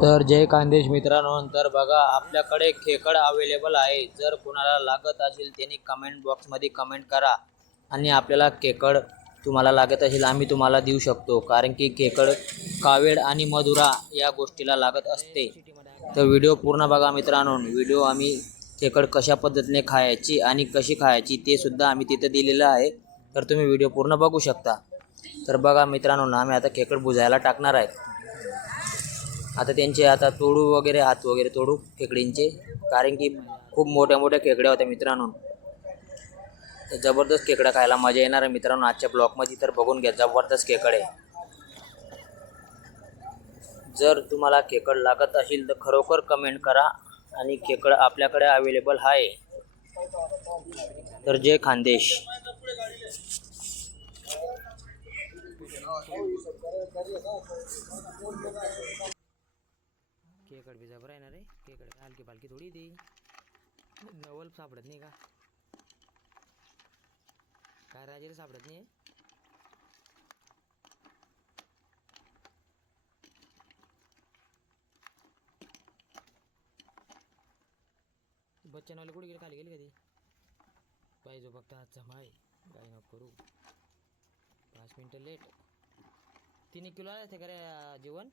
तर जय खानदेश मित्रांनो, तर बघा आपल्याकडे खेकड अवेलेबल आहे. जर कोणाला लागत असेल त्यांनी कमेंट बॉक्समध्ये कमेंट करा आणि आपल्याला खेकड तुम्हाला लागत असेल आम्ही तुम्हाला देऊ शकतो. कारण की खेकड कावेड आणि मधुरा या गोष्टीला लागत असते. तर व्हिडिओ पूर्ण बघा मित्रांनो. व्हिडिओ आम्ही खेकड कशा पद्धतीने खायची आणि कशी खायची ते सुद्धा आम्ही तिथे दिलेलं आहे. तर तुम्ही व्हिडिओ पूर्ण बघू शकता. तर बघा मित्रांनो, आम्ही आता खेकड बुजायला टाकणार आहे. आता त्यांचे आता तोडू वगैरे हात वगैरे तोडू खेकडींचे, कारण की खूप मोठ्या मोठ्या खेकड्या होत्या मित्रांनो. तर जबरदस्त खेकडा खायला मजा येणार आहे मित्रांनो आजच्या ब्लॉगमध्ये. तर बघून घ्या, जबरदस्त खेकड आहे. जर तुम्हाला खेकड लागत असेल तर खरोखर कमेंट करा आणि खेकड आपल्याकडे अवेलेबल आहे. तर जय खानदेश. खेकड भी जबर आहे ना रे. खेकड हलकी पालकी थोडी ती नवल सापडत नाही का? काय राजेला सापडत नाही. बच्चनवाले कुठे गेले? खाली गेले कधी पाहिजे फक्त आजचा माय काही नको करू. 5 मिनिटं लेट. 3 किलो आले ते करे जेवण.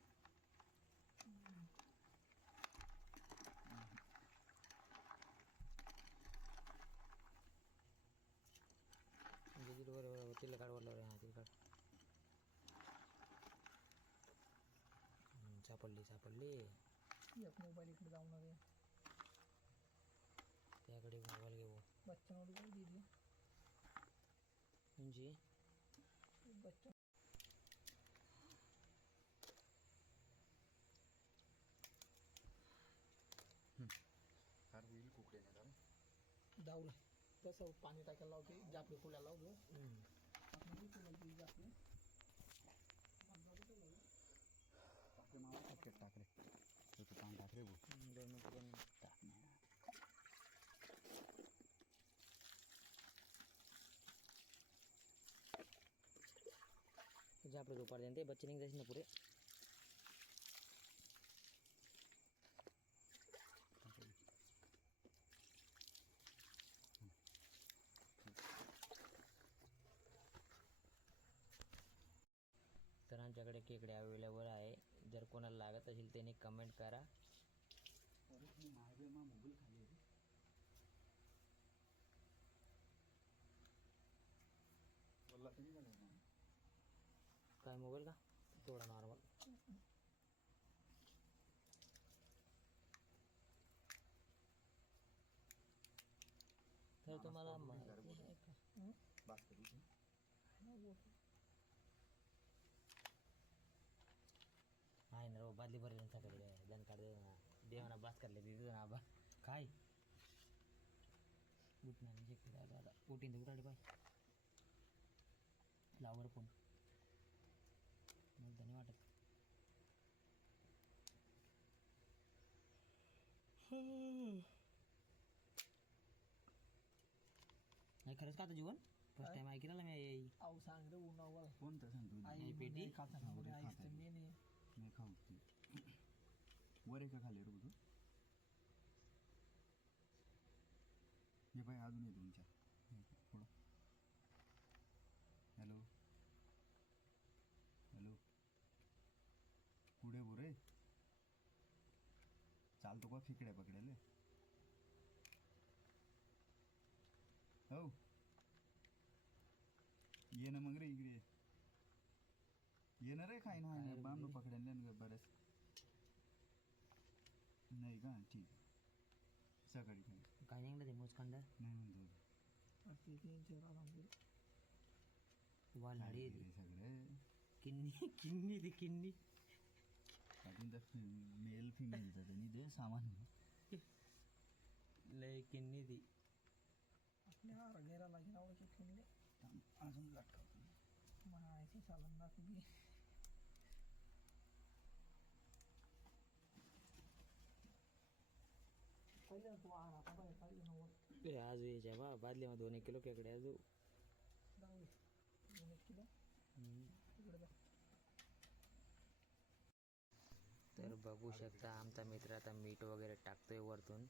बरोबर तिला काढ वरला रे. हां तिला काढ. सापडली सापडली. एक मोबाईल इकडे जाऊन रे. त्याकडे मोबाईल घेऊ. बच्चनवाली काय दिली म्हणजे बच्चन धावलं तसं पाणी टाकायला लावते. जापले फुलायला लावतो. जापले दुपार देते बच्चे नहीं जायचे ना पुरे. तर आमच्याकडे खेकडे अवेलेबल आहे. जर कोणाला लागत असेल त्याने कमेंट करा. काय मोबाईल का थोडा नॉर्मल. तर तुम्हाला माहिती आहे का? आहे ना बादली भरली सकाळी दन काढ देवाना बास करले दिदी ना आबा काय उठणार जे दादा उठीन उठाडे बाय लावर पण मला धन्य वाटत. नाही खरंच का आता जीवन फर्स्ट टाइम ऐकलं ना मी. अहो सांग रे उन्हावर कोणतं सांगतो आई पेटी खाता मी खाऊ वर एका खाली रे हे बाय अजून येतो तुमच्या थोडं. हॅलो हॅलो पुढे बोरे चालतो का खेकड्या पकडायला. हो ये ना मग रे इकडे ये ना रे. काय ना बांबू पकडायला बरंच नाही का. ठीक सकाळी काय निघलं ते मोजकांड नाही म्हणतो वालहाडी सगळे किन्नी किन्नी ती किन्नी मेल फिमेलचं त्यांनी दे सामान लय किन्नी ती आपल्या घेरा लागेल आवडचे किन्नी अजून लटकवतो माहिती चालून ना तुम्ही. आज यायच्या बा बादलीमध्ये 2-1 किलो खेकडे आज 2-1 किलो. तर बघू शकता आमचा मित्र आता मीठ वगैरे टाकतोय वरतून.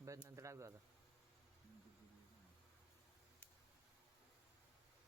बस नंतर टाकतो आता.